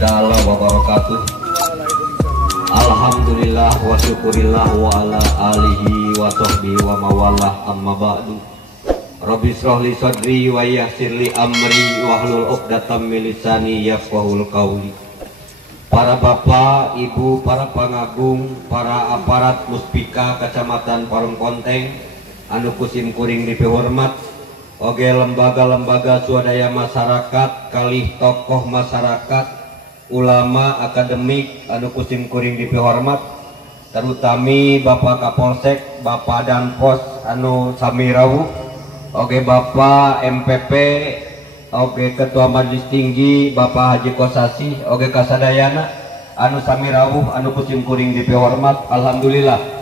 ta'ala wabarakatuh. Alhamdulillah wa syukurillah wa ala alihi wa sahbihi wa mawalah, amma ba'du. Rabbi shrah li sadri wa yassir li amri wahlul 'uqdatam min lisani yafqahul qawli. Para bapak, ibu, para pangagung, para aparat Muspika Kecamatan Parung Konteng anu kusim kuring dipihormat, oge lembaga-lembaga swadaya masyarakat, kalih tokoh masyarakat, ulama akademik anu kusim kuring dipihormat, terutami Bapak Kapolsek, Bapak Danpos anu sami rawuh, oge Bapak MPP, oge Ketua Majelis Tinggi Bapak Haji Kosasi, oge kasadayana anu sami rawuh anu kusim kuring dipihormat. Alhamdulillah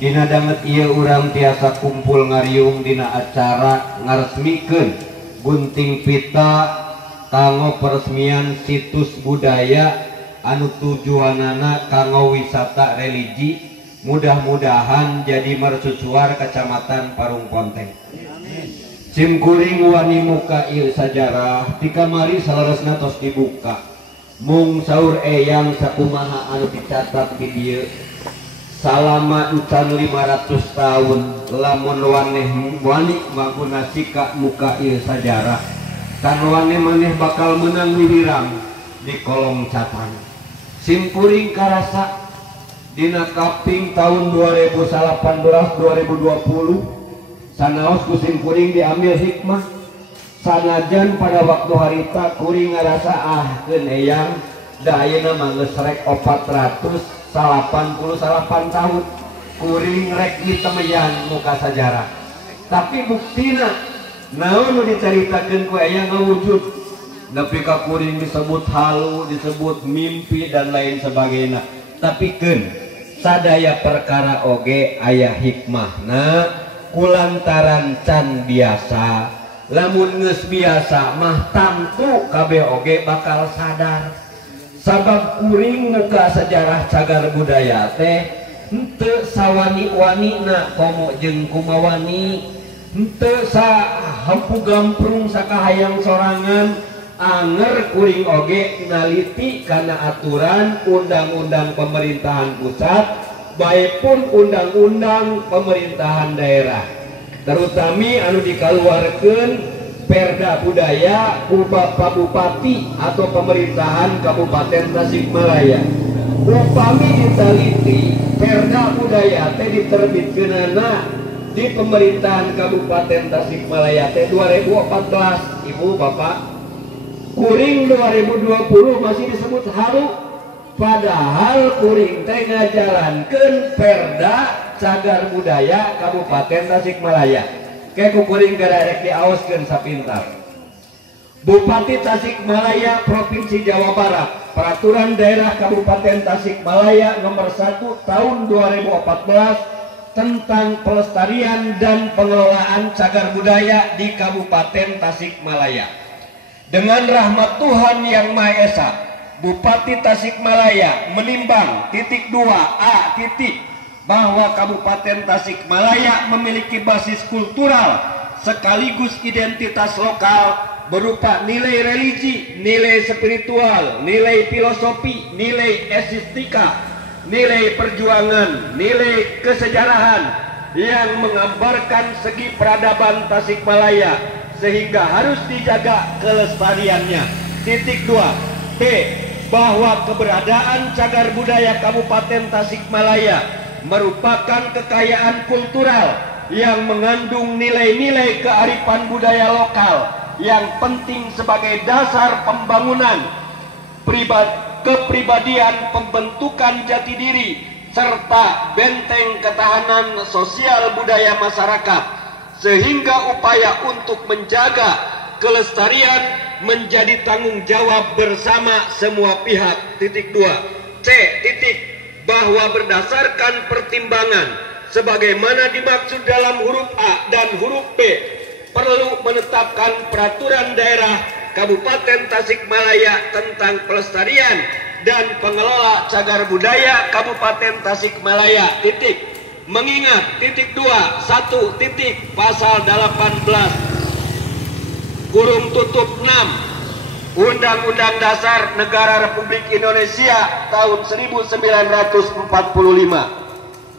dina danget ieu urang tiasa kumpul ngariung dina acara ngaresmikeun gunting pita kanggo peresmian situs budaya anu tujuanana kanggo wisata religi. Mudah-mudahan jadi mercusuar Kecamatan Parung Konteng. Sim kuring wani muka ieu sajarah di kamari salaresna tos dibuka. Mung saur eyang sakumaha anu dicatat di dieu. Salama encan 500 tahun lamun wani mangkuna sika muka ieu sajarah kan wani maneh bakal menang wiwirang di kolong catatan. Sim kuring karasa dina kaping tahun 2018-2020 sanaos kusim kuring diambil hikmah, sanajan pada waktu harita kuring ngarasa keun eyang da ayeuna mah geus rek 488 tahun kuring rek ditemeyan muka sajarah, tapi buktina naon nu dicaritakeun ku eyang ngawujud, nepi ka kuring disebut halu, disebut mimpi dan lain sebagainya. Tapi keun sadaya perkara oge aya hikmahna, kulantaran can biasa. Lamun geus biasa mah tamtu kabeh oge bakal sadar. Sabab kuring muka sejarah cagar budaya teh henteu sawani-wanina komo jeung kumawani, henteu sahampu gamprung sakahayang sorangan. Anger kuring oge naliti kana aturan undang-undang pemerintahan pusat baik pun undang-undang pemerintahan daerah, terutami anu dikaluarkeun Perda Budaya ku Bapak Bupati atau pemerintahan Kabupaten Tasikmalaya. Upami ditaliti Perda Budaya teh diterbitkeunana di pemerintahan Kabupaten Tasikmalaya teh 2014, Ibu Bapak. Kuring 2020 masih disebut halu, padahal kuring teh ngajalankeun Perda Cagar Budaya Kabupaten Tasikmalaya. Kayak kuring gara rek diaoskeun sapintar. Bupati Tasikmalaya Provinsi Jawa Barat, Peraturan Daerah Kabupaten Tasikmalaya nomor 1 tahun 2014 tentang pelestarian dan pengelolaan cagar budaya di Kabupaten Tasikmalaya. Dengan rahmat Tuhan Yang Maha Esa, Bupati Tasikmalaya menimbang (2a) bahwa Kabupaten Tasikmalaya memiliki basis kultural sekaligus identitas lokal berupa nilai religi, nilai spiritual, nilai filosofi, nilai estetika, nilai perjuangan, nilai kesejarahan yang menggambarkan segi peradaban Tasikmalaya sehingga harus dijaga kelestariannya. 2. B. Bahwa keberadaan cagar budaya Kabupaten Tasikmalaya merupakan kekayaan kultural yang mengandung nilai-nilai kearifan budaya lokal yang penting sebagai dasar pembangunan kepribadian, pembentukan jati diri, serta benteng ketahanan sosial budaya masyarakat, sehingga upaya untuk menjaga kelestarian menjadi tanggung jawab bersama semua pihak. 2. C. Bahwa berdasarkan pertimbangan sebagaimana dimaksud dalam huruf A dan huruf B, perlu menetapkan peraturan daerah Kabupaten Tasikmalaya tentang pelestarian dan pengelola cagar budaya Kabupaten Tasikmalaya. Mengingat 2.1 pasal 18 kurung tutup 6 Undang-Undang Dasar Negara Republik Indonesia tahun 1945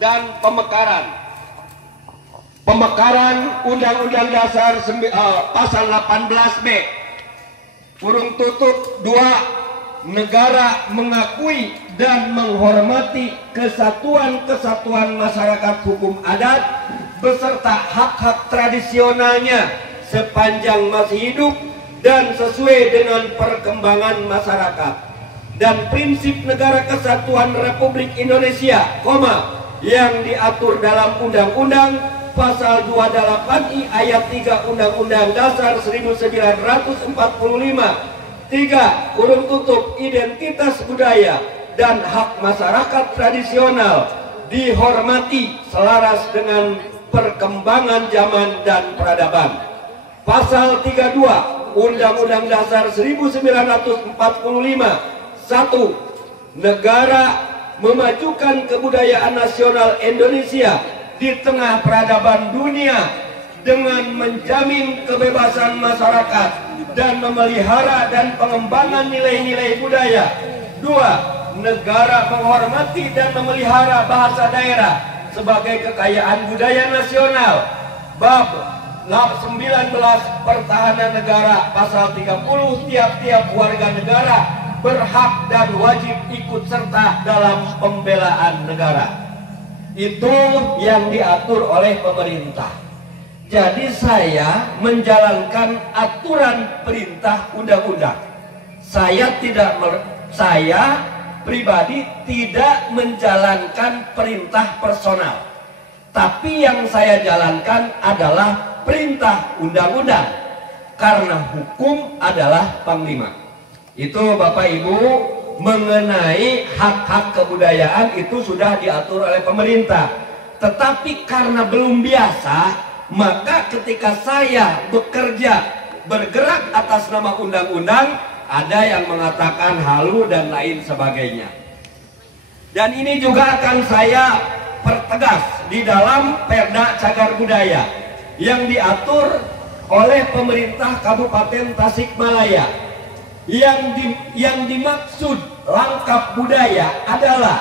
dan pemekaran Undang-Undang Dasar pasal 18B kurung tutup 2, negara mengakui dan menghormati kesatuan-kesatuan masyarakat hukum adat beserta hak-hak tradisionalnya sepanjang masih hidup dan sesuai dengan perkembangan masyarakat, dan prinsip negara kesatuan Republik Indonesia, yang diatur dalam Undang-Undang Pasal 28I ayat 3 Undang-Undang Dasar 1945. 3. Kurung tutup identitas budaya dan hak masyarakat tradisional dihormati selaras dengan perkembangan zaman dan peradaban. Pasal 32 Undang-Undang Dasar 1945. 1. Negara memajukan kebudayaan nasional Indonesia di tengah peradaban dunia dengan menjamin kebebasan masyarakat dan memelihara dan pengembangan nilai-nilai budaya. 2. Negara menghormati dan memelihara bahasa daerah sebagai kekayaan budaya nasional. Bab 19 Pertahanan Negara pasal 30, tiap-tiap warga negara berhak dan wajib ikut serta dalam pembelaan negara. Itu yang diatur oleh pemerintah. Jadi saya menjalankan aturan perintah undang-undang. Saya pribadi tidak menjalankan perintah personal. Tapi yang saya jalankan adalah perintah undang-undang, karena hukum adalah panglima. Itu Bapak Ibu, mengenai hak-hak kebudayaan itu sudah diatur oleh pemerintah. Tetapi karena belum biasa, maka ketika saya bekerja bergerak atas nama undang-undang, ada yang mengatakan halu dan lain sebagainya. Dan ini juga akan saya pertegas di dalam Perda Cagar Budaya yang diatur oleh pemerintah Kabupaten Tasikmalaya. Yang dimaksud langkap budaya adalah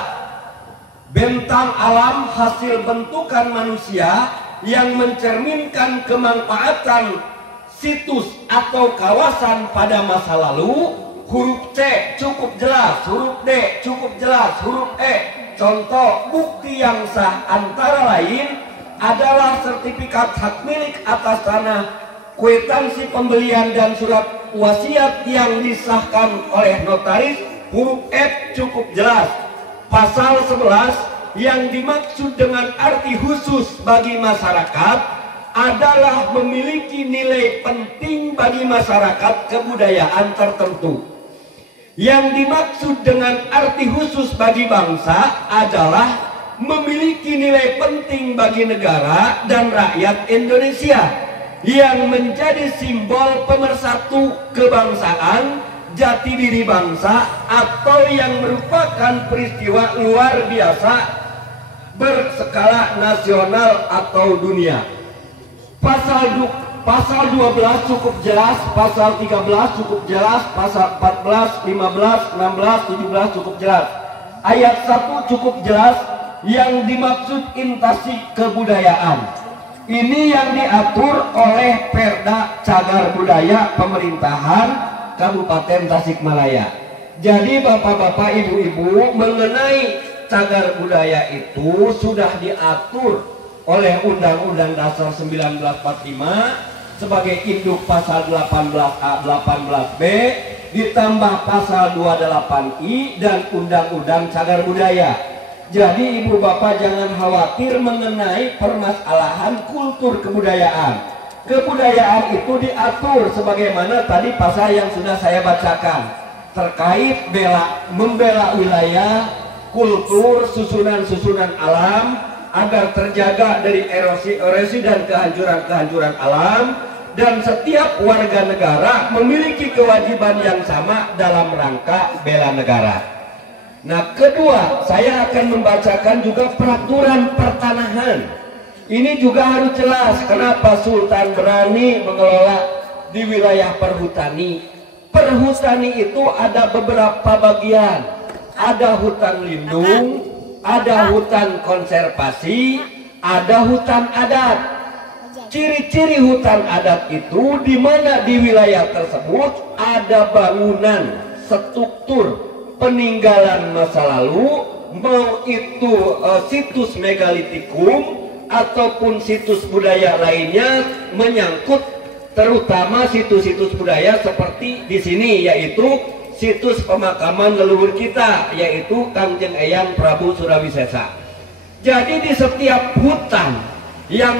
bentang alam hasil bentukan manusia yang mencerminkan kemanfaatan situs atau kawasan pada masa lalu. Huruf C cukup jelas, huruf D cukup jelas, huruf E. Contoh bukti yang sah antara lain adalah sertifikat hak milik atas tanah, kwitansi pembelian dan surat wasiat yang disahkan oleh notaris. Huruf F cukup jelas. Pasal 11 yang dimaksud dengan arti khusus bagi masyarakat adalah memiliki nilai penting bagi masyarakat kebudayaan tertentu. Yang dimaksud dengan arti khusus bagi bangsa adalah memiliki nilai penting bagi negara dan rakyat Indonesia, yang menjadi simbol pemersatu kebangsaan, jati diri bangsa, atau yang merupakan peristiwa luar biasa berskala nasional atau dunia. Pasal 12 cukup jelas, pasal 13 cukup jelas, pasal 14, 15, 16, 17 cukup jelas. Ayat 1 cukup jelas, yang dimaksud instansi kebudayaan. Ini yang diatur oleh Perda Cagar Budaya Pemerintahan Kabupaten Tasikmalaya. Jadi Bapak-bapak, Ibu-ibu, mengenai cagar budaya itu sudah diatur oleh Undang-Undang Dasar 1945 sebagai induk pasal 18A 18B ditambah pasal 28I dan Undang-Undang Cagar Budaya. Jadi Ibu Bapak jangan khawatir mengenai permasalahan kultur kebudayaan. Kebudayaan itu diatur sebagaimana tadi pasal yang sudah saya bacakan terkait membela wilayah, kultur, susunan-susunan alam agar terjaga dari erosi dan kehancuran-kehancuran alam, dan setiap warga negara memiliki kewajiban yang sama dalam rangka bela negara. Nah, kedua, saya akan membacakan juga peraturan pertanahan. Ini juga harus jelas kenapa Sultan berani mengelola di wilayah perhutani. Perhutani itu ada beberapa bagian. Ada hutan lindung, ada hutan konservasi, ada hutan adat. Ciri-ciri hutan adat itu di mana di wilayah tersebut ada bangunan, struktur, peninggalan masa lalu, mau itu situs megalitikum ataupun situs budaya lainnya menyangkut terutama situs-situs budaya seperti di sini, yaitu situs pemakaman leluhur kita, yaitu Kangjeng Eyang Prabu Surawisesa. Jadi di setiap hutan yang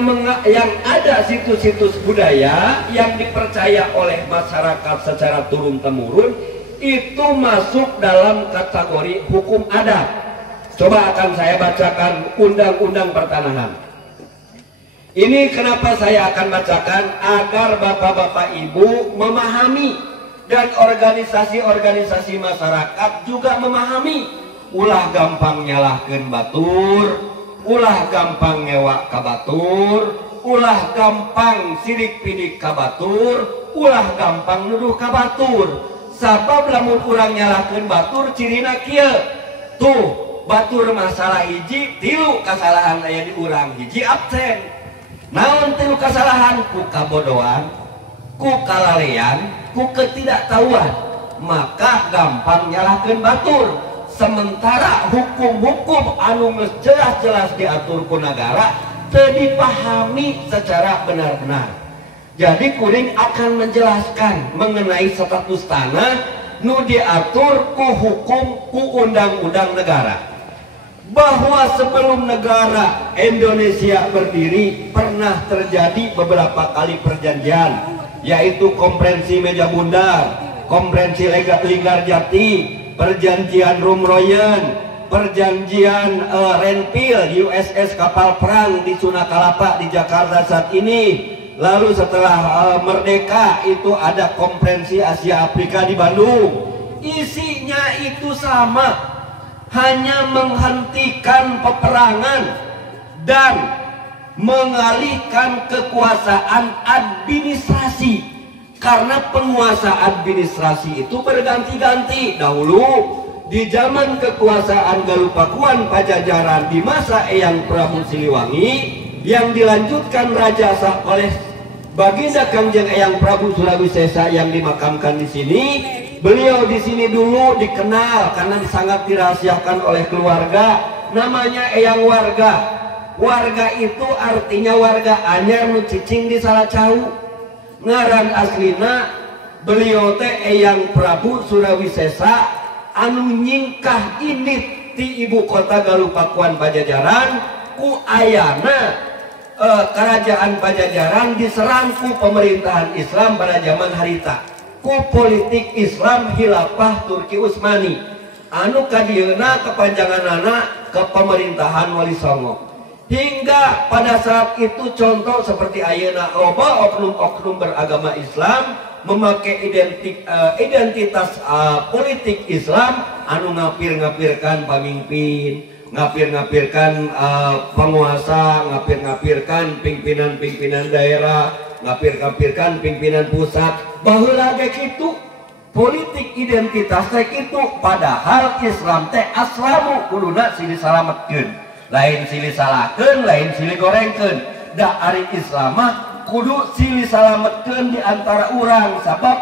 ada situs-situs budaya yang dipercaya oleh masyarakat secara turun-temurun, itu masuk dalam kategori hukum adat. Coba akan saya bacakan undang-undang pertanahan. Ini kenapa saya akan bacakan, agar bapak-bapak ibu memahami dan organisasi-organisasi masyarakat juga memahami. Ulah gampang nyalahkeun batur, ulah gampang ngewak ka batur, ulah gampang sirik pidik ka batur, ulah gampang nuduh ka batur. Sabab lamun urang nyalahkeun batur cirina kieu. Tuh, batur masalah hiji, tilu kasalahan aya di urang, hiji absen. Naon tilu kasalahan? Ku kabodohan, ku kalalean, ku ketidaktahuan, maka gampang nyalahkeun batur. Sementara hukum-hukum anu geus jelas-jelas diatur ku nagara teu dipahami secara benar-benar. Jadi kuring akan menjelaskan mengenai status tanah nu diatur ku hukum ku undang-undang negara. Bahwa sebelum negara Indonesia berdiri pernah terjadi beberapa kali perjanjian, yaitu Konferensi Meja Bundar, Konferensi Linggarjati, Perjanjian Rumroyen, Perjanjian Renville, USS kapal perang di Sunda Kelapa di Jakarta saat ini. Lalu setelah merdeka itu ada Konferensi Asia Afrika di Bandung. Isinya itu sama, hanya menghentikan peperangan dan mengalihkan kekuasaan administrasi, karena penguasa administrasi itu berganti-ganti. Dahulu di zaman kekuasaan Galupakuan Pajajaran di masa Eyang Prabu Siliwangi yang dilanjutkan Raja Sah oleh Baginda Kangjeng Eyang Prabu Surawisesa yang dimakamkan di sini. Beliau di sini dulu dikenal karena sangat dirahasiakan oleh keluarga, namanya Eyang Warga. Warga itu artinya warga anyar nu cicing di Salacau. Ngaran aslina beliau teh Eyang Prabu Surawisesa anu nyingkah indit ti ibu kota Galupakuan Pajajaran. Ku ayana kerajaan Pajajaran diserang ku pemerintahan Islam pada zaman harita, ku politik Islam Khilafah Turki Utsmani anu kadieuna kepanjanganana ke pemerintahan Wali Songo. Hingga pada saat itu contoh seperti ayeuna loba oknum-oknum beragama Islam memakai identitas politik Islam anu ngapir-ngapirkan pamimpin, ngapir-ngapirkan penguasa, ngapir-ngapirkan pimpinan-pimpinan daerah, ngapir-ngapirkan pimpinan pusat. Baheula ge kitu politik identitas teh kitu, padahal Islam teh aslamu kuduna silih salametkeun, lain silih salahkeun, lain silih gorengkeun. Da ari Islam mah kudu silih salametkeun di antara urang, sabab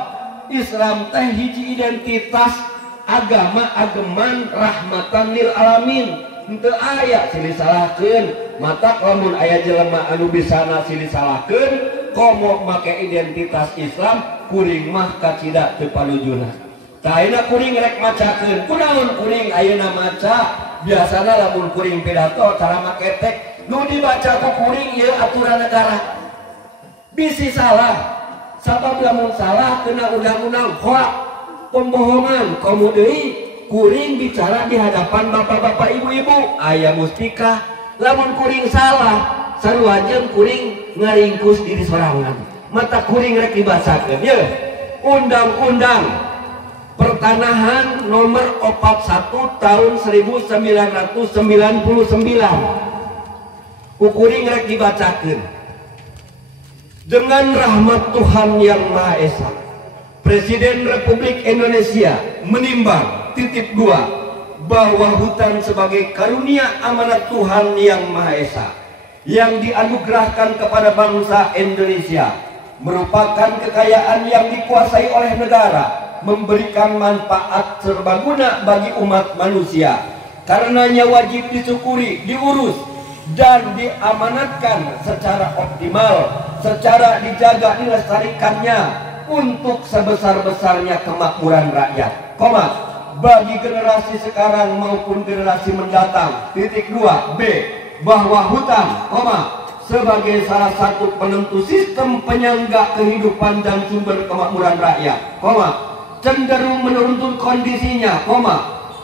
Islam teh hiji identitas agama ageman rahmatan lil alamin. Henteu aya silih salahkeun, mata lamun aya jelema anu bisana silih salahkeun komo make identitas Islam, kuring mah kacida teu panujuna. Tah ayeuna kuring rek macakeun, kunaon kuring ayeuna maca? Biasana lamun kuring pidato cara make tek nu dibaca ku kuring ieu aturan negara. Bisi salah, sabab lamun salah kena undang-undang hoak, pembohongan, komo deui kuring bicara di hadapan bapak-bapak ibu-ibu aya mustika. Lamun kuring salah saruajeun kuring ngaringkus diri sorangan, mata kuring rek dibacakeun ye Undang-Undang Pertanahan nomor 41 tahun 1999 kuring rek dibacakeun. Dengan rahmat Tuhan yang Maha Esa, Presiden Republik Indonesia menimbang titik 2 bahwa hutan sebagai karunia amanat Tuhan Yang Maha Esa yang dianugerahkan kepada bangsa Indonesia, merupakan kekayaan yang dikuasai oleh negara, memberikan manfaat serbaguna bagi umat manusia. Karenanya wajib disyukuri, diurus, dan diamanatkan secara optimal, secara dijaga, dilestarikannya untuk sebesar-besarnya kemakmuran rakyat, bagi generasi sekarang maupun generasi mendatang. Titik 2 B, bahwa hutan, sebagai salah satu penentu sistem penyangga kehidupan dan sumber kemakmuran rakyat, cenderung menurun kondisinya,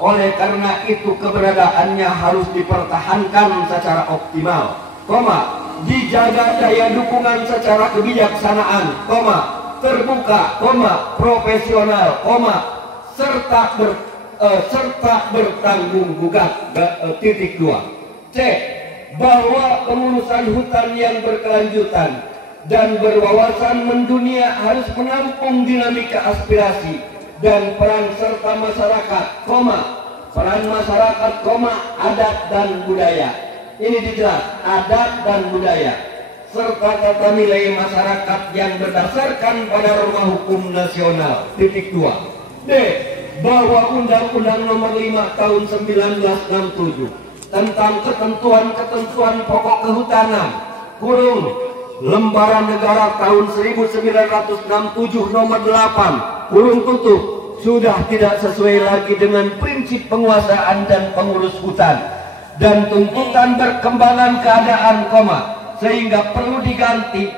oleh karena itu keberadaannya harus dipertahankan secara optimal, dijaga daya dukungan secara kebijaksanaan, terbuka, profesional, serta bertanggung jawab. Titik 2 C, bahwa pengurusan hutan yang berkelanjutan dan berwawasan mendunia harus menampung dinamika aspirasi dan peran serta masyarakat, peran masyarakat, adat dan budaya. Ini dijelas, adat dan budaya, serta tata nilai masyarakat yang berdasarkan pada norma hukum nasional. Titik 2 D, bahwa Undang-Undang Nomor 5 Tahun 1967 tentang ketentuan-ketentuan pokok kehutanan Lembaran Negara tahun 1967 nomor 8 sudah tidak sesuai lagi dengan prinsip penguasaan dan pengurus hutan dan tuntutan perkembangan keadaan, sehingga perlu diganti.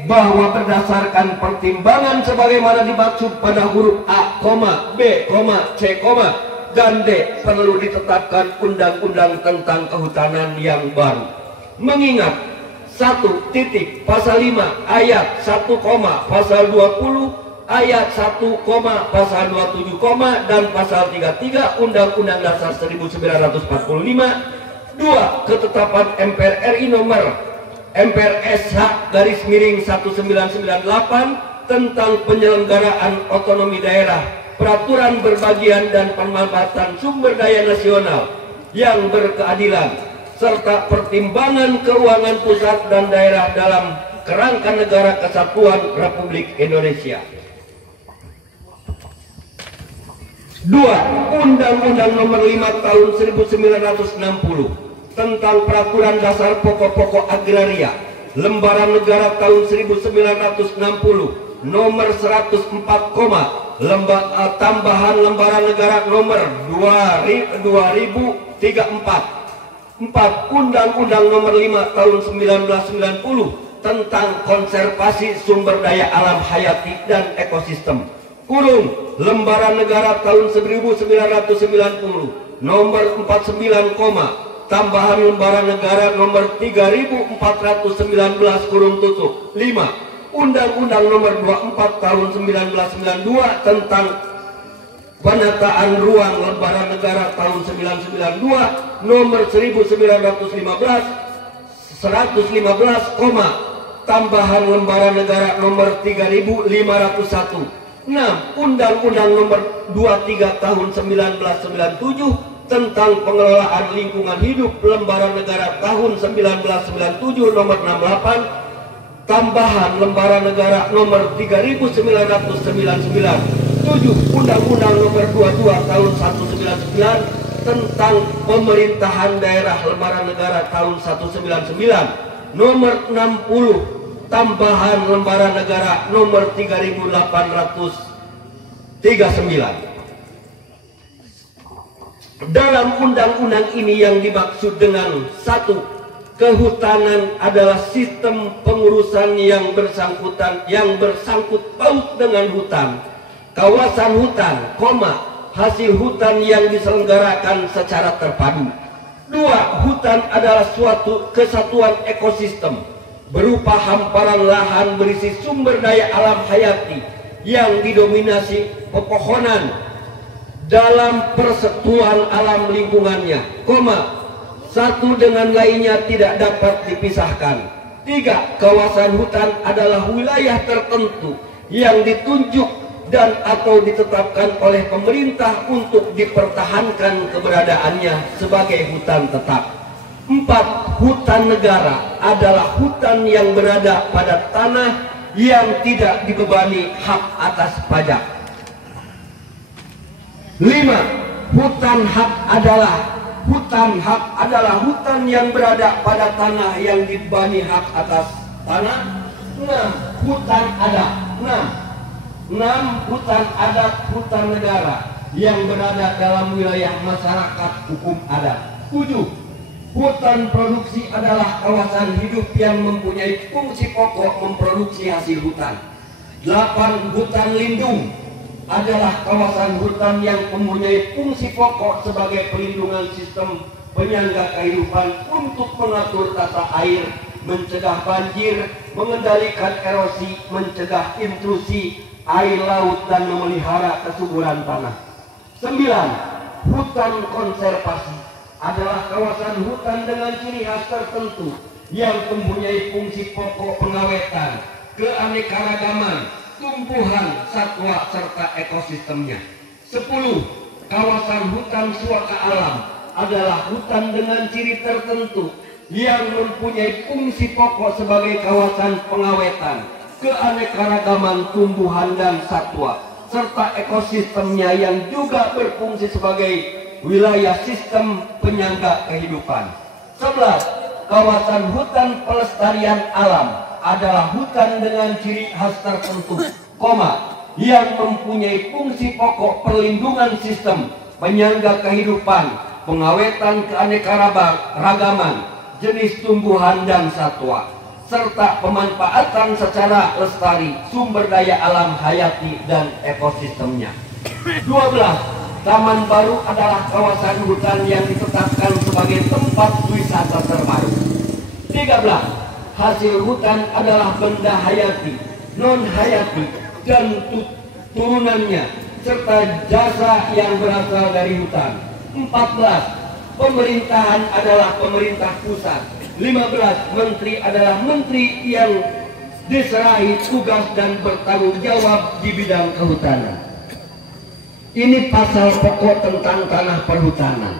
Bahwa berdasarkan pertimbangan sebagaimana dimaksud pada huruf A, B, C, dan D, perlu ditetapkan undang-undang tentang kehutanan yang baru. Mengingat 1. Pasal 5 ayat 1, pasal 20 ayat 1, pasal 27, dan pasal 33 Undang-Undang Dasar 1945. 2. Ketetapan MPR RI nomor MPRSH/1998 tentang penyelenggaraan otonomi daerah, peraturan berbagian dan pemanfaatan sumber daya nasional yang berkeadilan, serta pertimbangan keuangan pusat dan daerah dalam kerangka negara kesatuan Republik Indonesia. 2. Undang-Undang Nomor 5 Tahun 1960 tentang peraturan dasar pokok-pokok agraria, Lembaran Negara tahun 1960 nomor 104, tambahan Lembaran Negara nomor 2034. 4. Undang-Undang Nomor 5 tahun 1990 tentang konservasi sumber daya alam hayati dan ekosistem, Lembaran Negara tahun 1990 nomor 49, tambahan Lembaran Negara nomor 3419 5. Undang-Undang nomor 24 tahun 1992 tentang penataan ruang, Lembaran Negara tahun 1992 nomor 1915, tambahan Lembaran Negara nomor 3501. 6. Undang-Undang nomor 23 tahun 1997 tentang pengelolaan lingkungan hidup, Lembaran Negara tahun 1997 nomor 68, tambahan Lembaran Negara nomor 3999. 7. Undang-Undang nomor 22 tahun 1999 tentang pemerintahan daerah, Lembaran Negara tahun 1999 nomor 60, tambahan Lembaran Negara nomor 3839. Dalam undang-undang ini yang dimaksud dengan 1. Kehutanan adalah sistem pengurusan yang bersangkut paut dengan hutan, kawasan hutan, hasil hutan yang diselenggarakan secara terpadu. 2. Hutan adalah suatu kesatuan ekosistem berupa hamparan lahan berisi sumber daya alam hayati yang didominasi pepohonan dalam persatuan alam lingkungannya, satu dengan lainnya tidak dapat dipisahkan. 3. Kawasan hutan adalah wilayah tertentu yang ditunjuk dan atau ditetapkan oleh pemerintah untuk dipertahankan keberadaannya sebagai hutan tetap. 4. Hutan negara adalah hutan yang berada pada tanah yang tidak dibebani hak atas pajak. 5. Hutan hak adalah hutan yang berada pada tanah yang dibebani hak atas tanah. 6. Hutan adat. 6. Hutan adat, hutan negara yang berada dalam wilayah masyarakat hukum adat. 7. Hutan produksi adalah kawasan hidup yang mempunyai fungsi pokok memproduksi hasil hutan. 8. Hutan lindung adalah kawasan hutan yang mempunyai fungsi pokok sebagai pelindungan sistem penyangga kehidupan untuk mengatur tata air, mencegah banjir, mengendalikan erosi, mencegah intrusi air laut dan memelihara kesuburan tanah. 9. Hutan konservasi adalah kawasan hutan dengan ciri khas tertentu yang mempunyai fungsi pokok pengawetan, keanekaragaman, tumbuhan, satwa, serta ekosistemnya. 10. Kawasan hutan suaka alam adalah hutan dengan ciri tertentu yang mempunyai fungsi pokok sebagai kawasan pengawetan, keanekaragaman tumbuhan dan satwa, serta ekosistemnya yang juga berfungsi sebagai wilayah sistem penyangga kehidupan. 11. Kawasan hutan pelestarian alam adalah hutan dengan ciri khas tertentu, yang mempunyai fungsi pokok perlindungan sistem penyangga kehidupan, pengawetan keanekaragaman jenis tumbuhan dan satwa, serta pemanfaatan secara lestari sumber daya alam hayati dan ekosistemnya. 12. Taman Baru adalah kawasan hutan yang ditetapkan sebagai tempat wisata terbaru. 13. Hasil hutan adalah benda hayati, non hayati, dan turunannya, serta jasa yang berasal dari hutan. 14. Pemerintahan adalah pemerintah pusat. 15. Menteri adalah menteri yang diserahi tugas dan bertanggung jawab di bidang kehutanan. Ini pasal pokok tentang tanah perhutanan.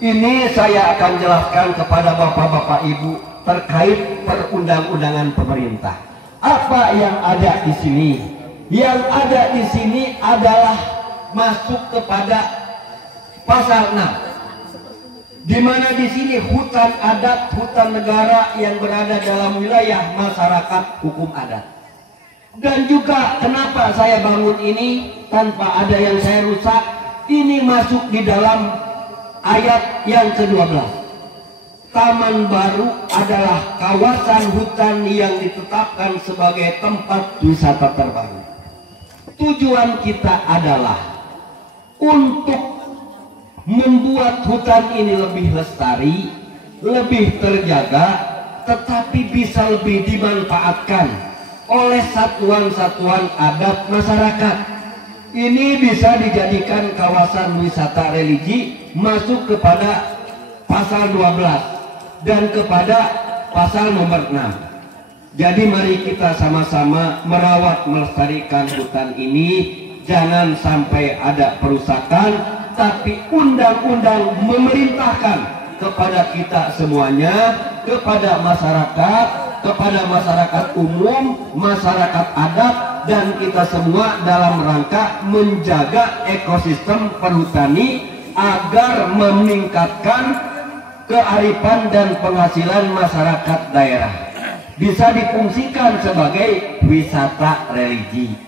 Ini saya akan jelaskan kepada bapak-bapak ibu terkait perundang-undangan pemerintah. Apa yang ada di sini? Yang ada di sini adalah masuk kepada pasal 6. Di mana di sini hutan adat, hutan negara yang berada dalam wilayah masyarakat hukum adat. Dan juga kenapa saya bangun ini tanpa ada yang saya rusak, ini masuk di dalam ayat yang ke-12. Taman Baru adalah kawasan hutan yang ditetapkan sebagai tempat wisata terbaru. Tujuan kita adalah untuk membuat hutan ini lebih lestari, lebih terjaga, tetapi bisa lebih dimanfaatkan oleh satuan-satuan adat masyarakat. Ini bisa dijadikan kawasan wisata religi masuk kepada pasal 12 dan kepada pasal nomor 6. Jadi mari kita sama-sama merawat melestarikan hutan ini, jangan sampai ada perusakan, tapi undang-undang memerintahkan kepada kita semuanya, kepada masyarakat umum, masyarakat adat, dan kita semua dalam rangka menjaga ekosistem perhutani agar meningkatkan kearifan dan penghasilan masyarakat daerah, bisa difungsikan sebagai wisata religi.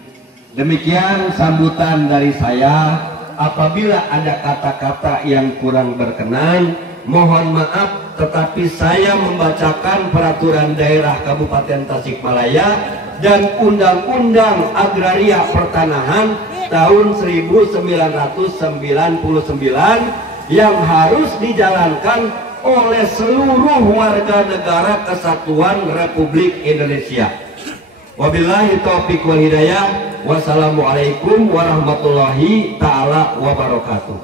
Demikian sambutan dari saya. Apabila ada kata-kata yang kurang berkenan, mohon maaf, tetapi saya membacakan peraturan daerah Kabupaten Tasikmalaya dan Undang-Undang Agraria Pertanahan tahun 1999 yang harus dijalankan oleh seluruh warga negara kesatuan Republik Indonesia. Wabillahi taufiq wal hidayah. Wassalamualaikum warahmatullahi ta'ala wabarakatuh.